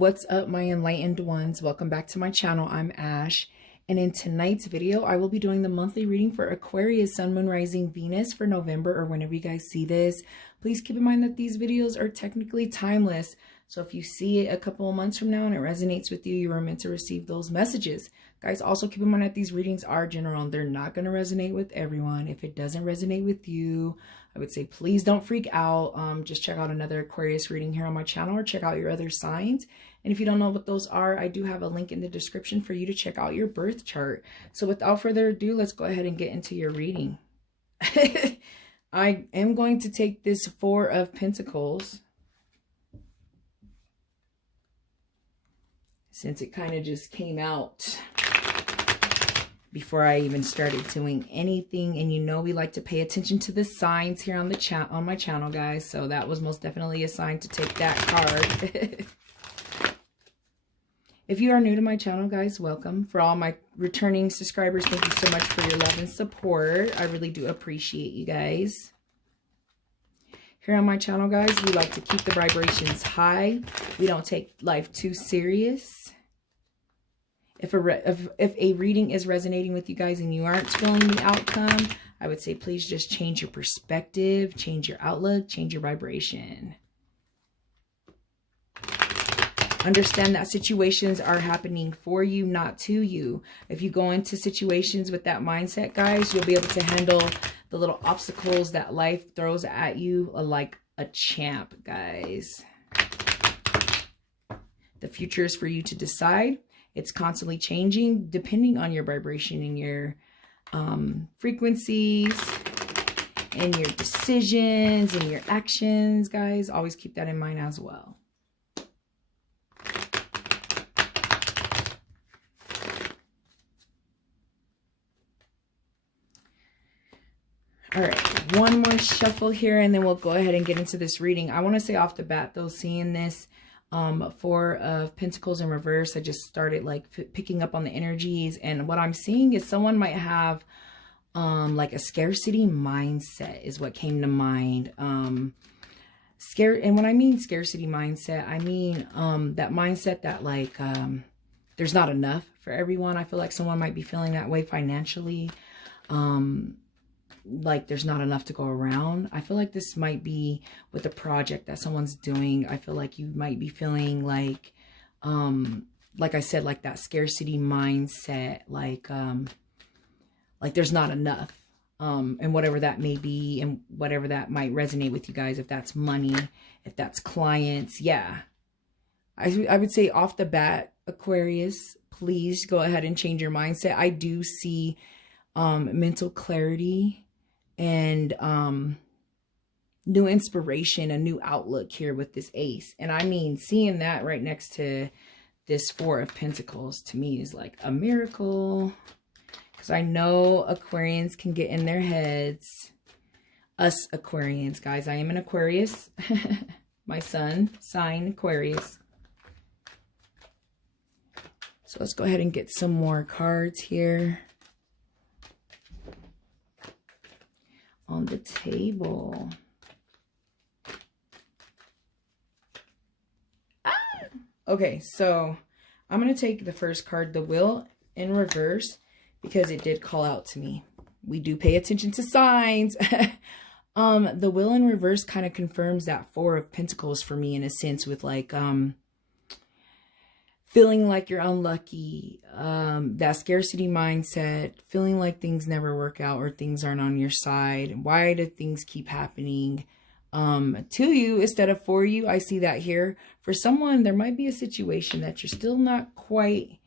What's up, my enlightened ones? Welcome back to my channel. I'm Ash, and in tonight's video I will be doing the monthly reading for Aquarius Sun, Moon, Rising, Venus for November, or whenever you guys see this. Please keep in mind that these videos are technically timeless, so if you see it a couple of months from now and it resonates with you, you are meant to receive those messages. Guys, also keep in mind that these readings are general and they're not going to resonate with everyone. If it doesn't resonate with you, I would say please don't freak out. Just check out another Aquarius reading here on my channel, or check out your other signs. And if you don't know what those are, I do have a link in the description for you to check out your birth chart. So without further ado, let's go ahead and get into your reading. I am going to take this Four of Pentacles, since it kind of just came out before I even started doing anything. And you know we like to pay attention to the signs here on the on my channel, guys. So that was most definitely a sign to take that card. If you are new to my channel, guys, welcome. For all my returning subscribers, thank you so much for your love and support. I really do appreciate you guys. Here on my channel, guys, we like to keep the vibrations high. We don't take life too serious. If a reading is resonating with you guys and you aren't feeling the outcome, I would say please just change your perspective, change your outlook, change your vibration. Understand that situations are happening for you, not to you. If you go into situations with that mindset, guys, you'll be able to handle the little obstacles that life throws at you like a champ, guys. The future is for you to decide. It's constantly changing depending on your vibration and your frequencies and your decisions and your actions, guys. Always keep that in mind as well. All right, one more shuffle here and then we'll go ahead and get into this reading. I want to say off the bat though, seeing this Four of Pentacles in reverse, I just started like picking up on the energies, and what I'm seeing is someone might have like a scarcity mindset is what came to mind. And when I mean scarcity mindset, I mean that mindset that like there's not enough for everyone. I feel like someone might be feeling that way financially. Like there's not enough to go around. I feel like this might be with a project that someone's doing. I feel like you might be feeling like I said, like that scarcity mindset, like there's not enough, and whatever that may be, and whatever that might resonate with you guys. If that's money, if that's clients, yeah. I would say off the bat, Aquarius, please go ahead and change your mindset. I do see mental clarity and new inspiration, a new outlook here with this ace. And I mean, seeing that right next to this Four of Pentacles to me is like a miracle, because I know Aquarians can get in their heads. Us Aquarians, guys, I am an Aquarius. My sun sign Aquarius. So let's go ahead and get some more cards here on the table. Okay, so I'm going to take the first card, the Wheel in reverse, because it did call out to me. We do pay attention to signs. The Wheel in reverse kind of confirms that Four of Pentacles for me, in a sense, with like feeling like you're unlucky, that scarcity mindset, feeling like things never work out or things aren't on your side. Why do things keep happening to you instead of for you? I see that here. For someone, there might be a situation that you're still not quite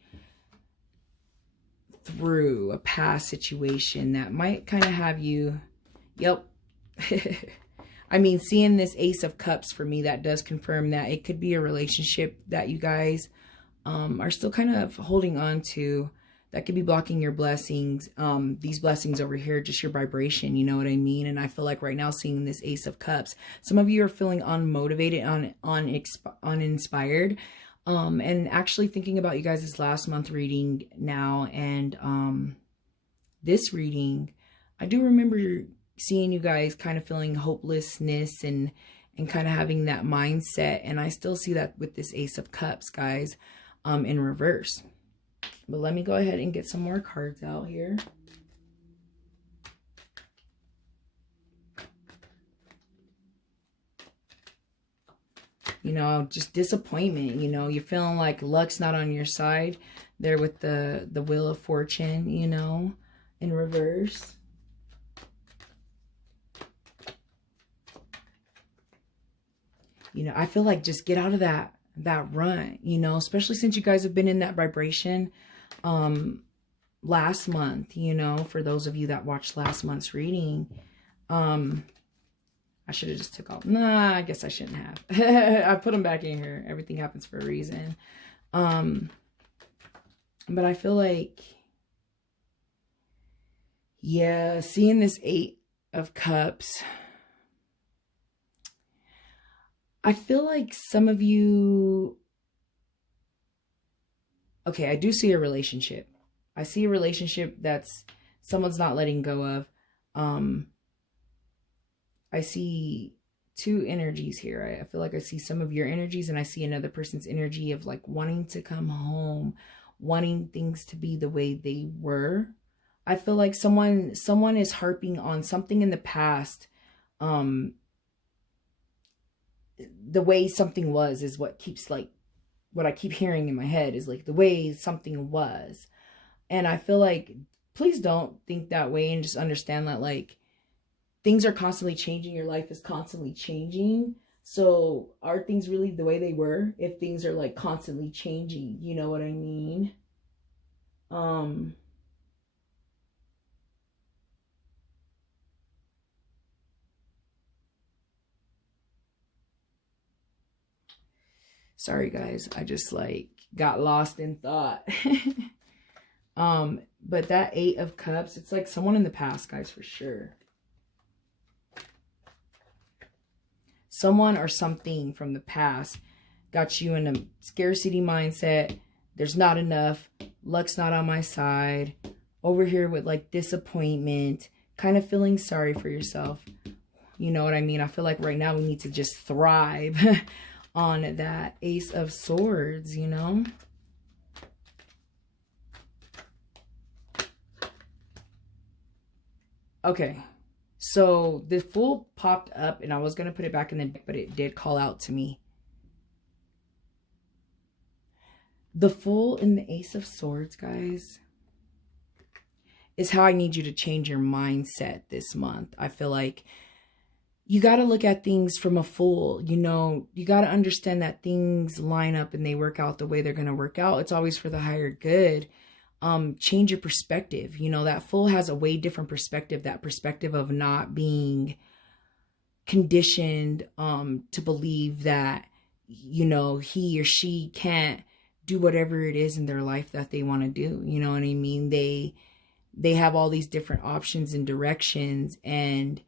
through, a past situation that might kind of have you, yep. I mean, seeing this Ace of Cups for me, that does confirm that it could be a relationship that you guys are still kind of holding on to, that could be blocking your blessings. These blessings over here, just your vibration, you know what I mean? And I feel like right now, seeing this Ace of Cups, some of you are feeling unmotivated, uninspired, and actually thinking about you guys' last month reading now, and this reading, I do remember seeing you guys kind of feeling hopelessness and and kind of having that mindset. And I still see that with this Ace of Cups, guys, in reverse. But let me go ahead and get some more cards out here. You know, just disappointment. You know, you're feeling like luck's not on your side there with the Wheel of Fortune, you know, in reverse. You know, I feel like just get out of that run, you know, especially since you guys have been in that vibration last month, you know, for those of you that watched last month's reading. I should have just took off. Nah, I guess I shouldn't have. I put them back in here. Everything happens for a reason. But I feel like, yeah, seeing this 8 of Cups, I feel like some of you, okay, I do see a relationship. I see a relationship that's someone's not letting go of. I see 2 energies here. I feel like I see some of your energies, and I see another person's energy of like wanting to come home, wanting things to be the way they were. I feel like someone is harping on something in the past. The way something was is what keeps, like, what I keep hearing in my head is like the way something was. And I feel like, please don't think that way, and just understand that, like, things are constantly changing. Your life is constantly changing. So are things really the way they were if things are like constantly changing? You know what I mean? Sorry guys, I just like got lost in thought. But that 8 of Cups, it's like someone in the past, guys, for sure. Someone or something from the past got you in a scarcity mindset. There's not enough. Luck's not on my side. Over here with like disappointment. Kind of feeling sorry for yourself. You know what I mean? I feel like right now we need to just thrive on that Ace of Swords, you know? Okay. So the Fool popped up, and I was going to put it back in the deck, but it did call out to me. The Fool and the Ace of Swords, guys, is how I need you to change your mindset this month. I feel like you got to look at things from a Fool. You know, you got to understand that things line up and they work out the way they're going to work out. It's always for the higher good. Change your perspective. You know, that Fool has a way different perspective, that perspective of not being conditioned to believe that, you know, he or she can't do whatever it is in their life that they want to do. You know what I mean? They have all these different options and directions, and,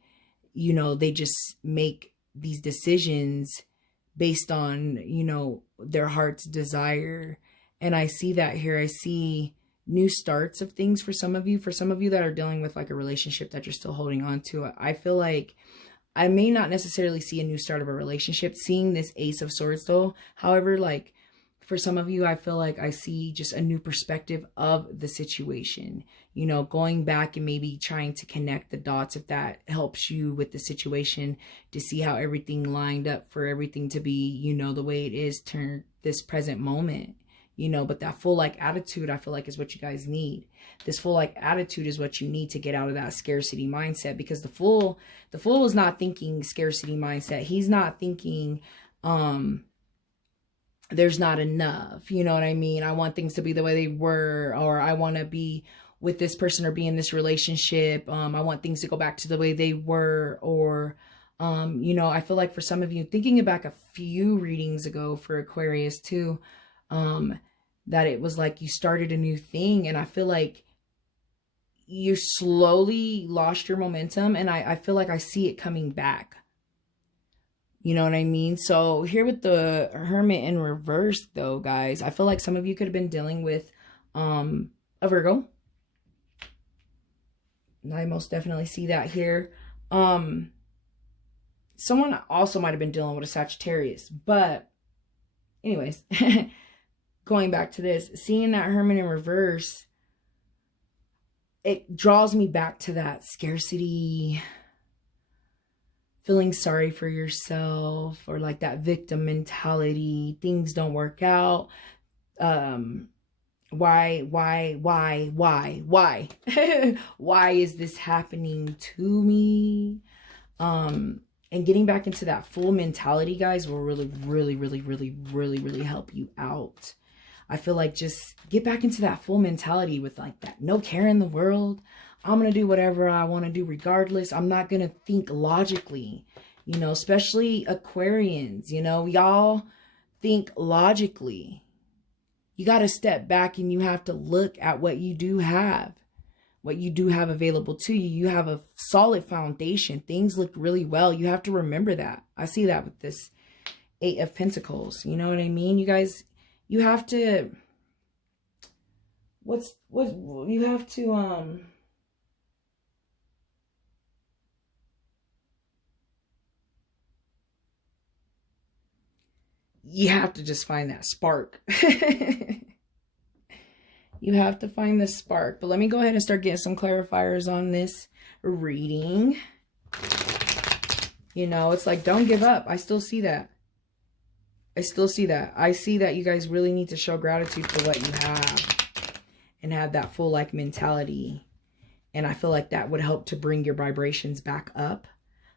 you know, they just make these decisions based on, you know, their heart's desire. And I see that here. I see new starts of things for some of you. For some of you that are dealing with like a relationship that you're still holding on to, I feel like I may not necessarily see a new start of a relationship, seeing this Ace of Swords though. However, like for some of you, I feel like I see just a new perspective of the situation, you know, going back and maybe trying to connect the dots, if that helps you with the situation, to see how everything lined up for everything to be, you know, the way it is to this present moment. You know, but that full like attitude, I feel like, is what you guys need. This full like attitude is what you need to get out of that scarcity mindset, because the fool is not thinking scarcity mindset. He's not thinking, there's not enough. You know what I mean? I want things to be the way they were, or I want to be with this person or be in this relationship. I want things to go back to the way they were, or, you know, I feel like for some of you, thinking back a few readings ago for Aquarius too, that it was like you started a new thing, and I feel like you slowly lost your momentum, and I feel like I see it coming back. You know what I mean? So here with the Hermit in reverse though, guys, I feel like some of you could have been dealing with a Virgo. I most definitely see that here. someone also might have been dealing with a Sagittarius. But anyways, going back to this, seeing that Hermit in reverse, it draws me back to that scarcity, feeling sorry for yourself, or like that victim mentality. Things don't work out. Why? Why is this happening to me? And getting back into that full mentality, guys, will really help you out. I feel like just get back into that full mentality with like that no care in the world. I'm going to do whatever I want to do regardless. I'm not going to think logically, you know, especially Aquarians, you know, y'all think logically. You got to step back and you have to look at what you do have available to you. You have a solid foundation. Things look really well. You have to remember that. I see that with this 8 of Pentacles. You know what I mean? You guys, you have to, you have to just find that spark. You have to find the spark. But let me go ahead and start getting some clarifiers on this reading. You know, it's like, don't give up. I still see that. I still see that. I see that you guys really need to show gratitude for what you have and have that full like mentality. And I feel like that would help to bring your vibrations back up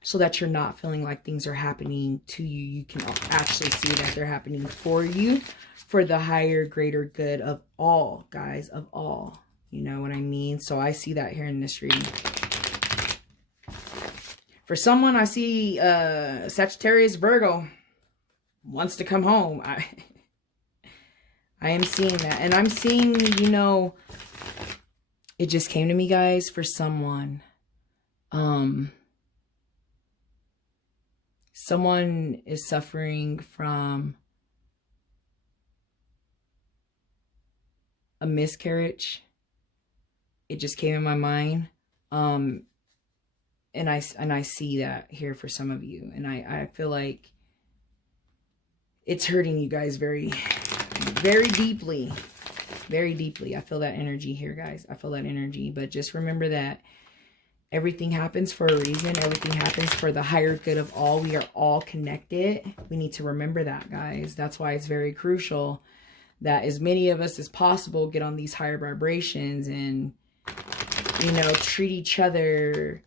so that you're not feeling like things are happening to you. You can actually see that they're happening for you, for the higher, greater good of all, guys, of all. You know what I mean? So I see that here in this reading. For someone, I see Sagittarius, Virgo wants to come home. I am seeing that. And I'm seeing, you know, it just came to me, guys, for someone. Someone is suffering from a miscarriage. It just came in my mind. And I see that here for some of you. And I feel like it's hurting you guys very, very deeply. Very deeply. I feel that energy here, guys. I feel that energy. But just remember that everything happens for a reason. Everything happens for the higher good of all. We are all connected. We need to remember that, guys. That's why it's very crucial that as many of us as possible get on these higher vibrations and, you know, treat each other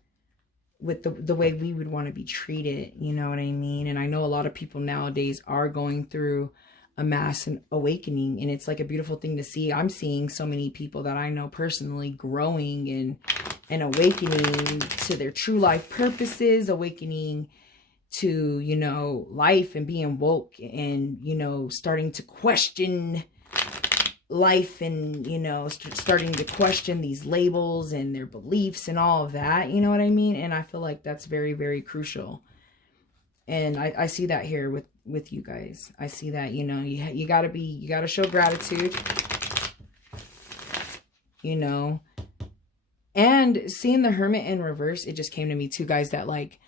with the way we would want to be treated. You know what I mean? And I know a lot of people nowadays are going through a mass awakening, and it's like a beautiful thing to see. I'm seeing so many people that I know personally growing and awakening to their true life purposes, awakening to, you know, life and being woke and, you know, starting to question life and, you know, starting to question these labels and their beliefs and all of that. You know what I mean? And I feel like that's very, very crucial. And I see that here with you guys. I see that, you know, you gotta show gratitude, you know. And seeing the Hermit in reverse, it just came to me too, guys, that like,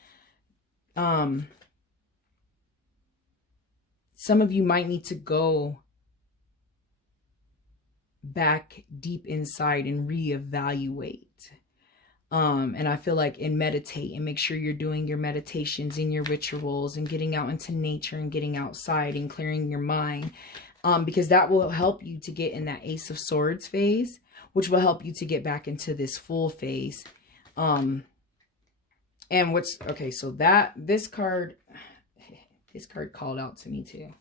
some of you might need to go back deep inside and reevaluate. And I feel like, and meditate and make sure you're doing your meditations and your rituals and getting out into nature and getting outside and clearing your mind. Because that will help you to get in that Ace of Swords phase, which will help you to get back into this full phase. And what's, okay, so this card called out to me too.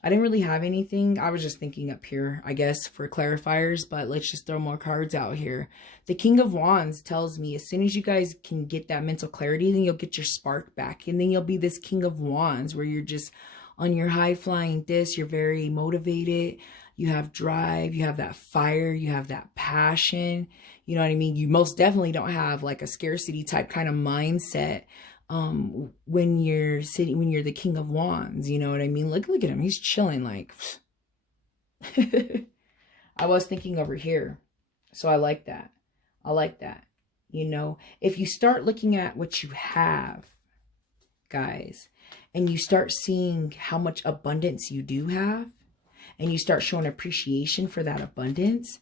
I didn't really have anything. I was just thinking up here, I guess, for clarifiers, but let's just throw more cards out here. The King of Wands tells me as soon as you guys can get that mental clarity, then you'll get your spark back. And then you'll be this King of Wands where you're just on your high flying disc. You're very motivated. You have drive. You have that fire. You have that passion. You know what I mean? You most definitely don't have like a scarcity type kind of mindset. When you're the King of Wands, you know what I mean? Look at him. He's chilling like, I was thinking over here. So I like that. I like that. You know, if you start looking at what you have, guys, and you start seeing how much abundance you do have, and you start showing appreciation for that abundance,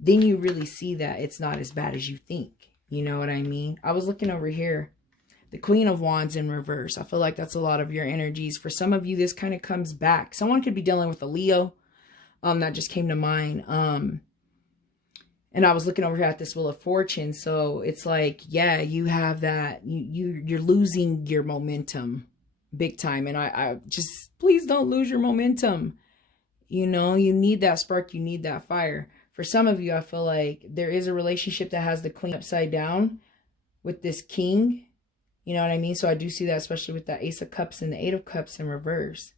then you really see that it's not as bad as you think. You know what I mean? I was looking over here, the Queen of Wands in reverse. I feel like that's a lot of your energies. For some of you, this kind of comes back. Someone could be dealing with a Leo. That just came to mind. And I was looking over here at this Wheel of Fortune. So it's like, yeah, you have that. You're losing your momentum big time. And I just, please don't lose your momentum. You know, you need that spark. You need that fire. For some of you, I feel like there is a relationship that has the Queen upside down with this King. You know what I mean? So I do see that, especially with that Ace of Cups and the Eight of Cups in reverse.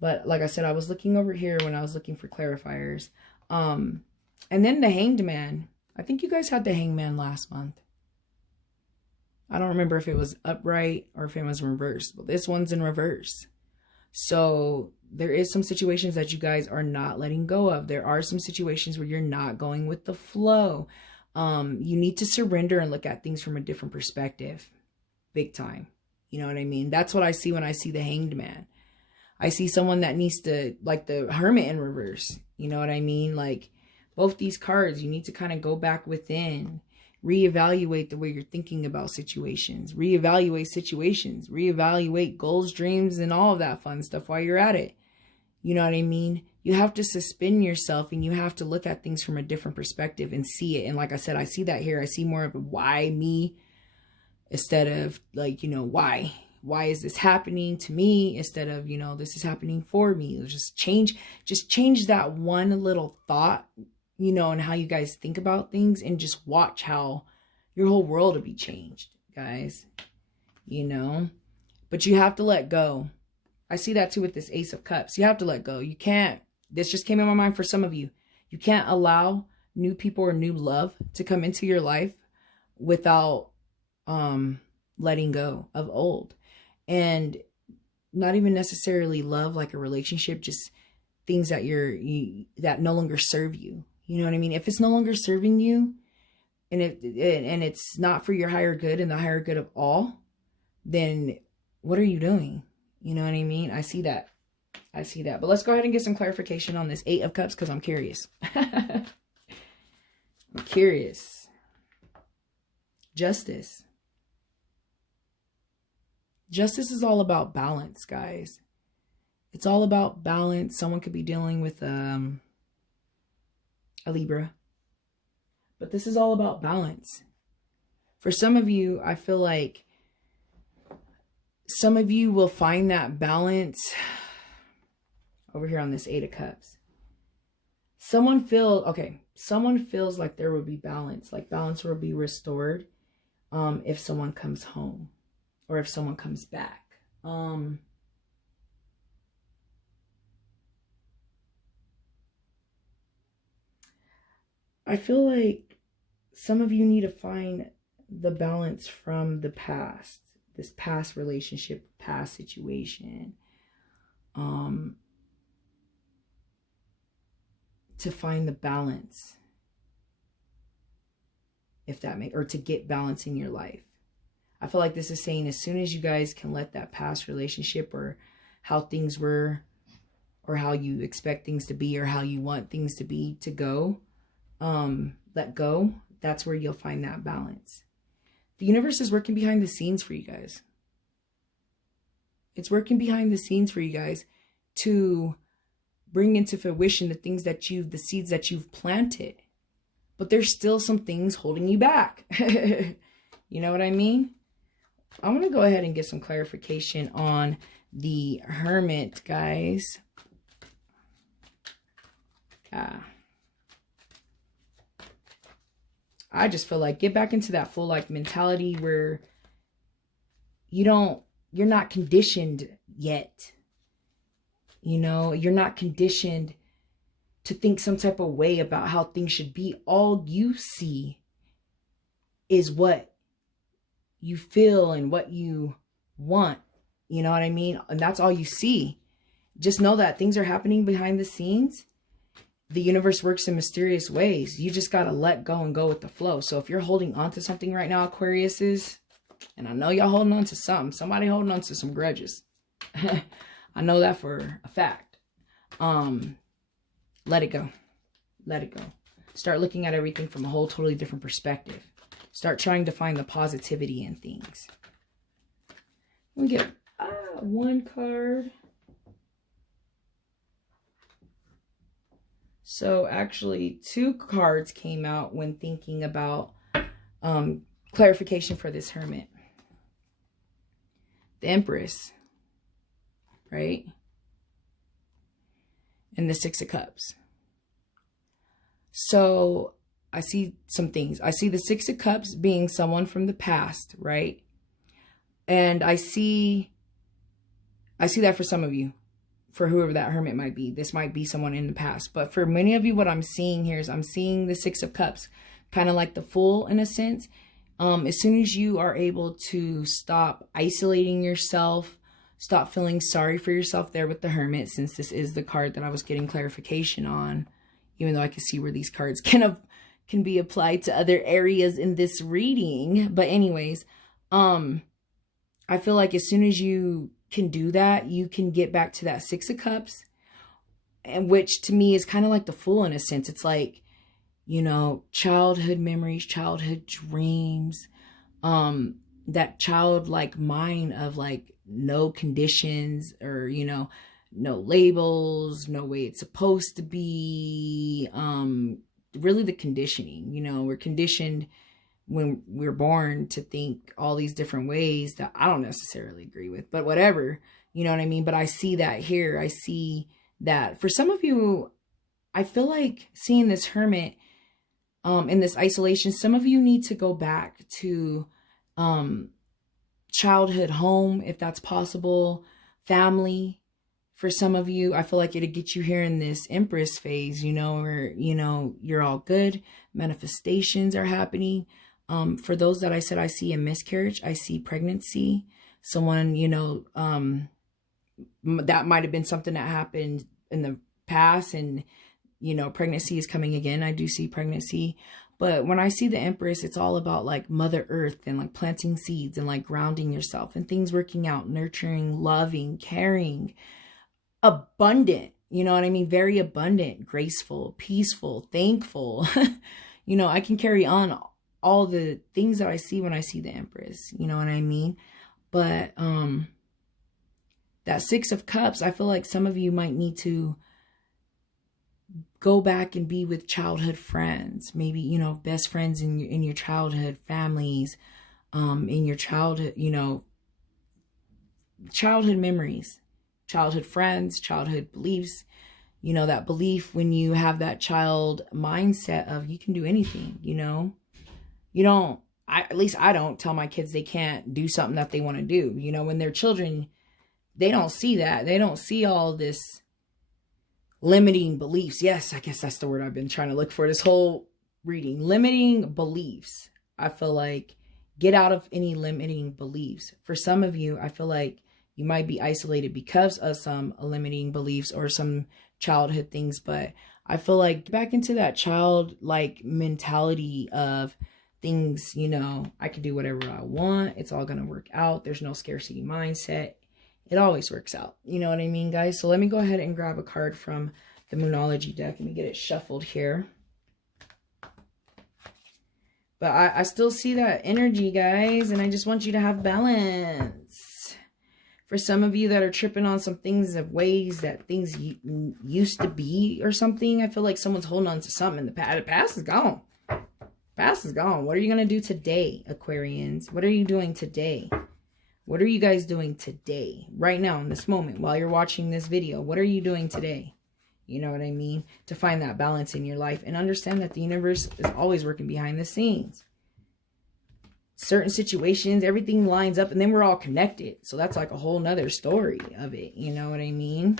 But like I said, I was looking over here when I was looking for clarifiers. And then the Hanged Man. I think you guys had the Hanged Man last month. I don't remember if it was upright or if it was reversed. But this one's in reverse. So there is some situations that you guys are not letting go of. There are some situations where you're not going with the flow. You need to surrender and look at things from a different perspective. Big time. You know what I mean? That's what I see when I see the Hanged Man. I see someone that needs to, like the Hermit in reverse. You know what I mean? Like both these cards, you need to kind of go back within, reevaluate the way you're thinking about situations, reevaluate goals, dreams, and all of that fun stuff while you're at it. You know what I mean? You have to suspend yourself and you have to look at things from a different perspective and see it. And like I said, I see that here. I see more of a why me instead of like, you know, why is this happening to me instead of, you know, this is happening for me. Just change that one little thought, you know, and how you guys think about things, and just watch how your whole world will be changed, guys, you know. But you have to let go. I see that too with this Ace of Cups. You have to let go. You can't, this just came in my mind for some of you. You can't allow new people or new love to come into your life without letting go of old. And not even necessarily love like a relationship, just things that that no longer serve you. You know what I mean? If it's no longer serving you and it's not for your higher good and the higher good of all, then what are you doing? You know what I mean? I see that. But let's go ahead and get some clarification on this Eight of Cups because I'm curious. I'm curious. Justice. Justice is all about balance, guys. It's all about balance. Someone could be dealing with a Libra. But this is all about balance. For some of you, I feel like some of you will find that balance over here on this Eight of Cups. Someone feels like there will be balance. Like balance will be restored if someone comes home. Or if someone comes back. I feel like some of you need to find the balance from the past. This past relationship, past situation. To find the balance. If that makes, or to get balance in your life. I feel like this is saying as soon as you guys can let that past relationship or how things were or how you expect things to be or how you want things to be to go, let go, that's where you'll find that balance. The universe is working behind the scenes for you guys. It's working behind the scenes for you guys to bring into fruition the seeds that you've planted. But there's still some things holding you back. You know what I mean? I'm going to go ahead and get some clarification on the Hermit, guys. I just feel like get back into that full life mentality where you're not conditioned yet. You know, you're not conditioned to think some type of way about how things should be. All you see is what you feel and what you want. You know what I mean? And that's all you see. Just know that things are happening behind the scenes the universe works in mysterious ways. You just got to let go and go with the flow. So if you're holding on to something right now, Aquariuses, and I know y'all holding on to something, somebody holding on to some grudges. I know that for a fact. Let it go. Let it go. Start looking at everything from a whole totally different perspective. Start trying to find the positivity in things. We get one card. So actually 2 cards came out when thinking about clarification for this hermit. The Empress, right? And the 6 of Cups. So I see some things. I see the 6 of Cups being someone from the past, right? And I see that for some of you, for whoever that hermit might be. This might be someone in the past. But for many of you, what I'm seeing here is I'm seeing the 6 of Cups, kind of like the Fool in a sense. As soon as you are able to stop isolating yourself, stop feeling sorry for yourself there with the Hermit, since this is the card that I was getting clarification on, even though I can see where these cards can be applied to other areas in this reading. But anyways, I feel like as soon as you can do that, you can get back to that 6 of Cups, and which to me is kind of like the Fool in a sense. It's like, you know, childhood memories, childhood dreams, that childlike mind of like no conditions, or, you know, no labels, no way it's supposed to be. Really the conditioning, you know, we're conditioned when we're born to think all these different ways that I don't necessarily agree with, but whatever, you know what I mean? But I see that here. I see that for some of you, I feel like seeing this Hermit in this isolation, some of you need to go back to childhood home, if that's possible, family. For some of you, I feel like it'll get you here in this Empress phase, you know, where, you know, you're all good. Manifestations are happening. For those that I said I see a miscarriage, I see pregnancy. Someone, you know, that might have been something that happened in the past, and, you know, pregnancy is coming again. I do see pregnancy. But when I see the Empress, it's all about like Mother Earth and like planting seeds and like grounding yourself and things working out, nurturing, loving, caring, abundant, you know what I mean? Very abundant, graceful, peaceful, thankful. You know, I can carry on all the things that I see when I see the Empress, you know what I mean? But that 6 of Cups, I feel like some of you might need to go back and be with childhood friends, maybe, you know, best friends in your childhood, families, in your childhood, you know, childhood memories, childhood friends, childhood beliefs, you know, that belief when you have that child mindset of you can do anything, you know, you don't, at least I don't tell my kids they can't do something that they want to do. You know, when they're children, they don't see that. They don't see all this limiting beliefs. Yes, I guess that's the word I've been trying to look for this whole reading. Limiting beliefs. I feel like get out of any limiting beliefs. For some of you, I feel like you might be isolated because of some limiting beliefs or some childhood things. But I feel like back into that childlike mentality of things, you know, I can do whatever I want. It's all going to work out. There's no scarcity mindset. It always works out. You know what I mean, guys? So let me go ahead and grab a card from the Moonology deck. Let me get it shuffled here. But I still see that energy, guys. And I just want you to have balance. For some of you that are tripping on some things of ways that things used to be or something, I feel like someone's holding on to something in the past. The past is gone. Past is gone. What are you going to do today, Aquarians? What are you doing today? What are you guys doing today? Right now, in this moment, while you're watching this video, what are you doing today? You know what I mean? To find that balance in your life and understand that the universe is always working behind the scenes. Certain situations, everything lines up, and then we're all connected. So that's like a whole nother story of it. You know what I mean?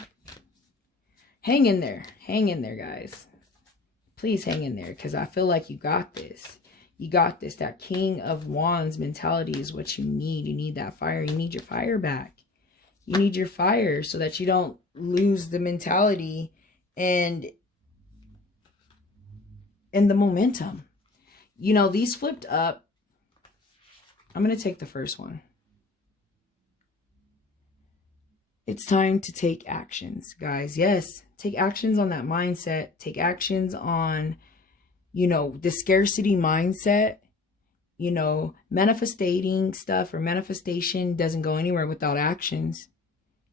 Hang in there. Hang in there, guys. Please hang in there, because I feel like you got this. You got this. That King of Wands mentality is what you need. You need that fire. You need your fire back. You need your fire so that you don't lose the mentality and and the momentum. You know, these flipped up. I'm going to take the first one. It's time to take actions, guys. Yes, take actions on that mindset. Take actions on, you know, the scarcity mindset. You know, manifesting stuff or manifestation doesn't go anywhere without actions.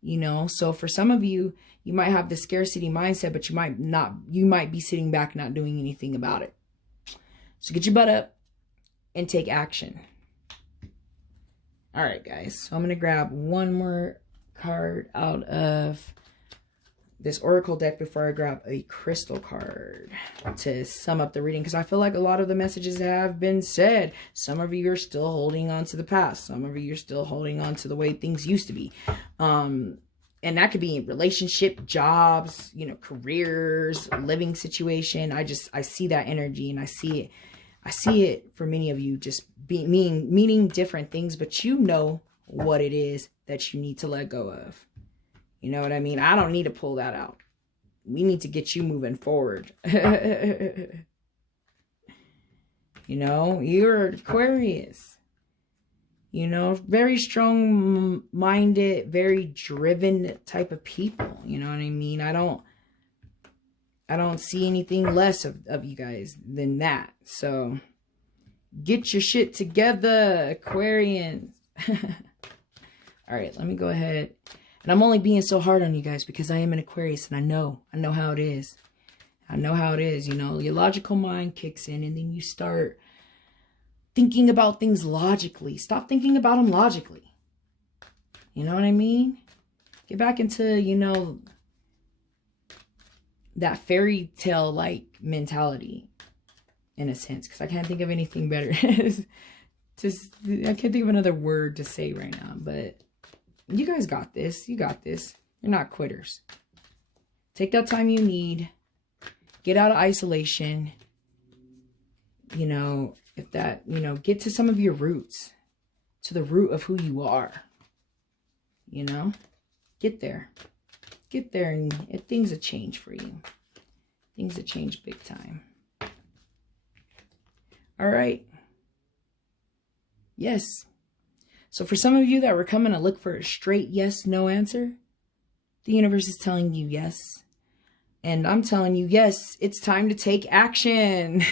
You know, so for some of you, you might have the scarcity mindset, but you might be sitting back not doing anything about it. So get your butt up and take action. All right, guys. So I'm going to grab one more card out of this oracle deck before I grab a crystal card to sum up the reading, because I feel like a lot of the messages have been said. Some of you are still holding on to the past. Some of you are still holding on to the way things used to be. And that could be in relationship, jobs, you know, careers, living situation. I see that energy, and I see it. I see it for many of you just meaning different things, but you know what it is that you need to let go of. You know what I mean? I don't need to pull that out. We need to get you moving forward. You know, you're Aquarius. You know, very strong-minded, very driven type of people. You know what I mean? I don't see anything less of you guys than that. So get your shit together, Aquarians. All right, let me go ahead. And I'm only being so hard on you guys because I am an Aquarius, and I know how it is. I know how it is. You know, your logical mind kicks in, and then you start thinking about things logically. Stop thinking about them logically. You know what I mean? Get back into, you know, that fairy tale like mentality in a sense, because I can't think of anything better. I can't think of another word to say right now, but you guys got this. You got this. You're not quitters. Take that time you need. Get out of isolation. You know, if that, you know, get to some of your roots, to the root of who you are. You know, get there. Get there, and things will change for you. Things will change big time. All right. Yes. So for some of you that were coming to look for a straight yes, no answer, the universe is telling you yes. And I'm telling you, yes, it's time to take action.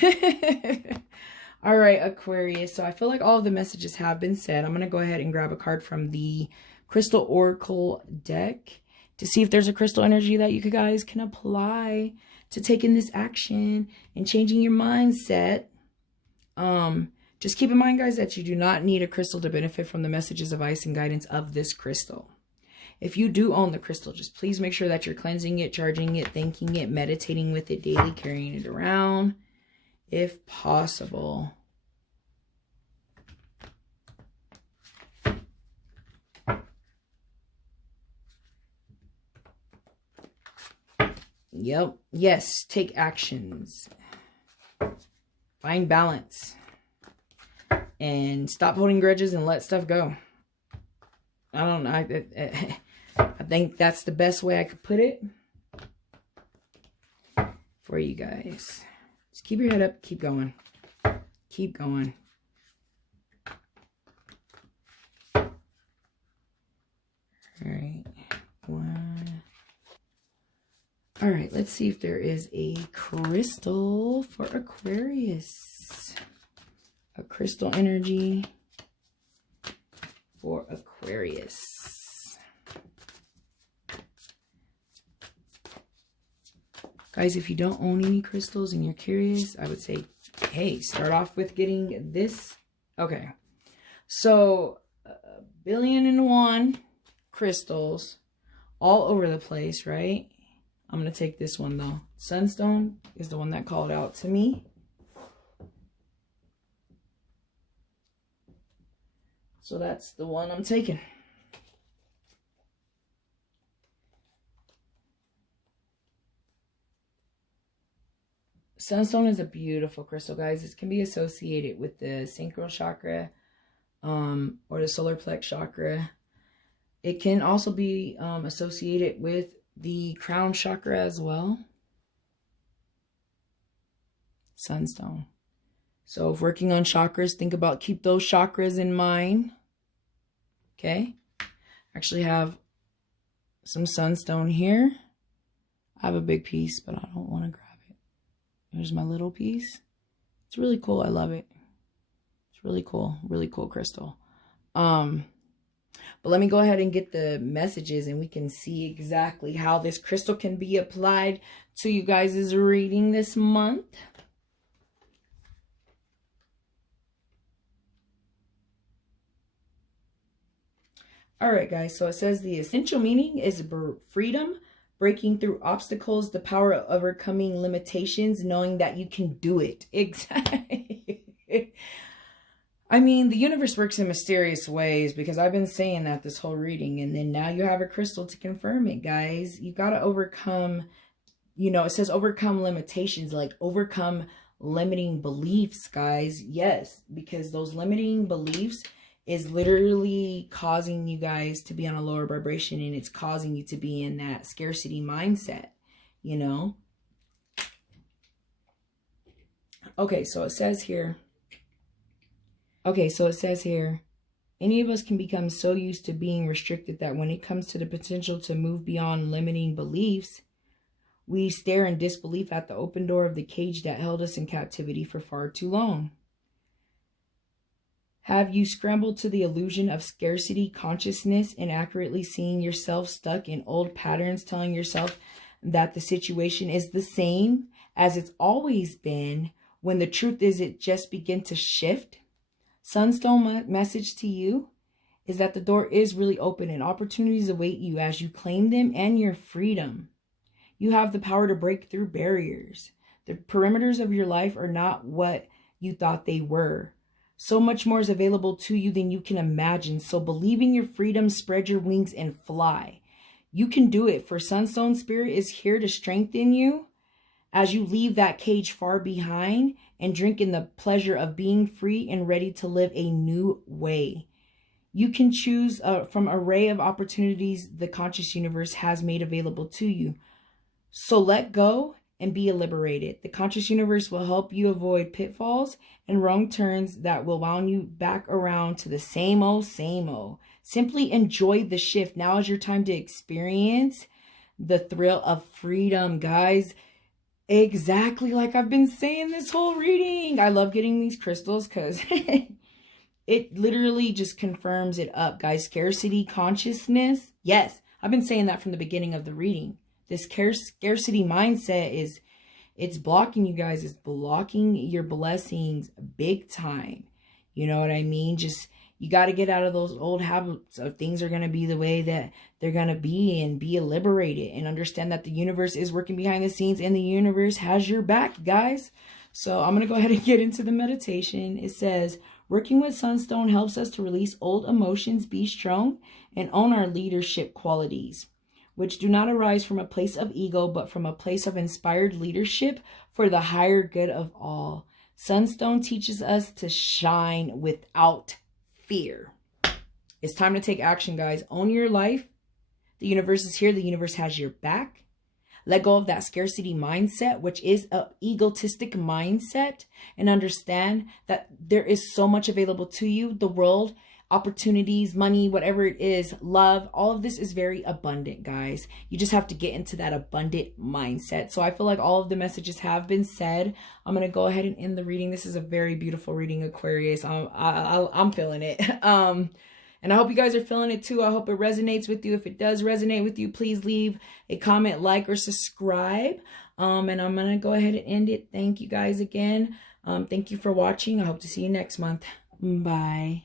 All right, Aquarius. So I feel like all of the messages have been said. I'm going to go ahead and grab a card from the Crystal Oracle deck to see if there's a crystal energy that you guys can apply to taking this action and changing your mindset. Just keep in mind, guys, that you do not need a crystal to benefit from the messages, advice, and guidance of this crystal. If you do own the crystal, just please make sure that you're cleansing it, charging it, thanking it, meditating with it daily, carrying it around if possible. Yep. Yes. Take actions. Find balance. And stop holding grudges and let stuff go. I don't know. I think that's the best way I could put it for you guys. Just keep your head up. Keep going. Keep going. All right. One. All right. Let's see if there is a crystal for Aquarius. A crystal energy for Aquarius. Guys, if you don't own any crystals and you're curious, I would say, hey, start off with getting this. Okay. So, 1,000,000,001 crystals all over the place, right? I'm going to take this one, though. Sunstone is the one that called out to me. So that's the one I'm taking. Sunstone is a beautiful crystal, guys. This can be associated with the sacral chakra or the solar plex chakra. It can also be associated with the crown chakra as well. Sunstone. So if working on chakras, think about, keep those chakras in mind. Okay. I actually have some Sunstone here. I have a big piece, but I don't want to grab it. Here's my little piece. It's really cool. I love it. It's really cool crystal. But let me go ahead and get the messages and we can see exactly how this crystal can be applied to you guys' reading this month. All right, guys. So it says the essential meaning is freedom, breaking through obstacles, the power of overcoming limitations, knowing that you can do it. Exactly. I mean, the universe works in mysterious ways, because I've been saying that this whole reading, and then now you have a crystal to confirm it, guys. You got to overcome, you know, it says overcome limitations, like overcome limiting beliefs, guys. Yes, because those limiting beliefs is literally causing you guys to be on a lower vibration, and it's causing you to be in that scarcity mindset, you know? Okay, so it says here, any of us can become so used to being restricted that when it comes to the potential to move beyond limiting beliefs, we stare in disbelief at the open door of the cage that held us in captivity for far too long. Have you scrambled to the illusion of scarcity consciousness, inaccurately seeing yourself stuck in old patterns, telling yourself that the situation is the same as it's always been, when the truth is it just began to shift? Sunstone message to you is that the door is really open and opportunities await you as you claim them and your freedom. You have the power to break through barriers. The perimeters of your life are not what you thought they were. So much more is available to you than you can imagine. So believe in your freedom, spread your wings, and fly. You can do it, for Sunstone Spirit is here to strengthen you as you leave that cage far behind and drink in the pleasure of being free and ready to live a new way. You can choose from an array of opportunities the conscious universe has made available to you. So let go and be liberated. The conscious universe will help you avoid pitfalls and wrong turns that will wound you back around to the same old, same old. Simply enjoy the shift. Now is your time to experience the thrill of freedom, guys. Exactly like I've been saying this whole reading. I love getting these crystals because it literally just confirms it up, guys. Scarcity consciousness. Yes, I've been saying that from the beginning of the reading. This scarcity mindset it's blocking you guys. It's blocking your blessings big time. You know what I mean? Just, you got to get out of those old habits of things are going to be the way that they're going to be, and be liberated and understand that the universe is working behind the scenes and the universe has your back, guys. So I'm going to go ahead and get into the meditation. It says, working with Sunstone helps us to release old emotions, be strong, and own our leadership qualities, which do not arise from a place of ego, but from a place of inspired leadership for the higher good of all. Sunstone teaches us to shine without fear. It's time to take action, guys. Own your life. The universe is here. The universe has your back. Let go of that scarcity mindset, which is an egotistic mindset, and understand that there is so much available to you. The world, opportunities, money, whatever it is, love, all of this is very abundant, guys. You just have to get into that abundant mindset. So I feel like all of the messages have been said. I'm going to go ahead and end the reading. This is a very beautiful reading, Aquarius. I'm feeling it. And I hope you guys are feeling it too. I hope it resonates with you. If it does resonate with you, please leave a comment, like, or subscribe. And I'm going to go ahead and end it. Thank you guys again. Thank you for watching. I hope to see you next month. Bye.